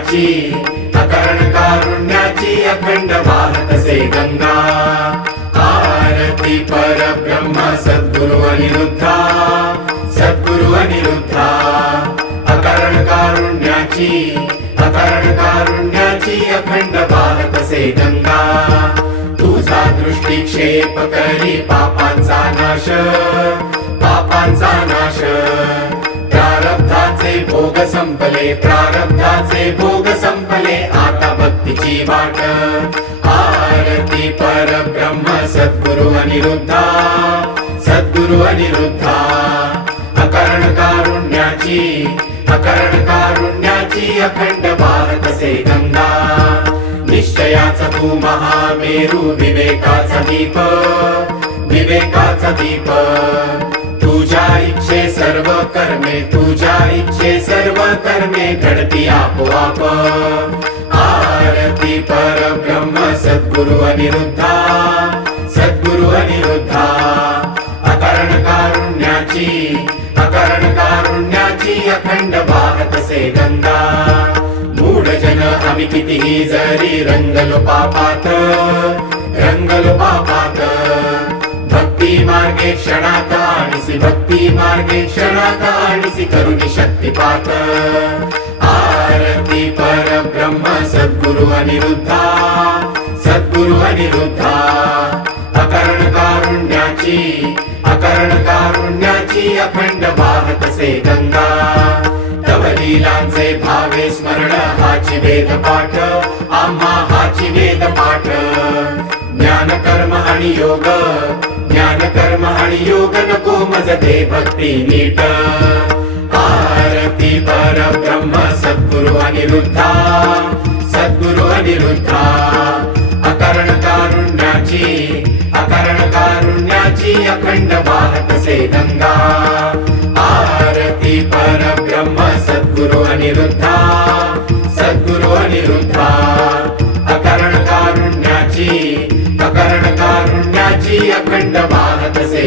कारुण्याची अकरण कारुण्याची अखंड वाहतसे गंगा। आरती परब्रह्म सद्गुरु अनिरुद्धा सद्गुरु अनिरुद्धा। अकरण कारुण्याची अखंड वाहतसे गंगा। तुझा दृष्टिक्षेप करी पापांचा नाश पापांचा नाश। प्रारब्धाचे भोग संपले प्रारब्धाचे भोग संपले आता भक्तीची वाट। आरती परब्रह्म सद्गुरु अनिरुद्धा सद्गुरु अनिरुद्धा। अकरण कारुण्याची अखंड वाहतसे गंगा। निश्चयाचा तू महामेरू विवेकाचा दीप विवेकाचा दीप। तुझ्या इच्छे सर्व कर्मे घडती आपोआप। आरती परब्रह्म सद्गुरु अनिरुद्धा सद्गुरु अनिरुद्धा। अकरण कारुण्याची अखंड वाहतसे गंगा। मूढ जन आम्ही कितीही जरी रंगलो पापात भक्ती मार्गे क्षणात आणिसी करुणी शक्तिपात। आरती परब्रह्म सद्गुरु अनिरुद्धा सद्गुरु अनिरुद्धा। अकरण कारुण्याची अखंड वाहतसे गंगा। तव लीलांचे भावे स्मरण हाची वेद पाठ आम्हा हाची वेद पाठ। ज्ञान कर्म आणि योग नको मजते भक्ती नीट। आरती परब्रह्म सद्गुरु अनिरुद्धा सद्गुरु अनिरुद्धा। अकरण कारुण्याची अखंड वाहतसे गंगा। आरती परब्रह्म सद्गुरु अनिरुद्धा सद्गुरु अनिरुद्धा। अकरण कारुण्याची अखंड वाहतसे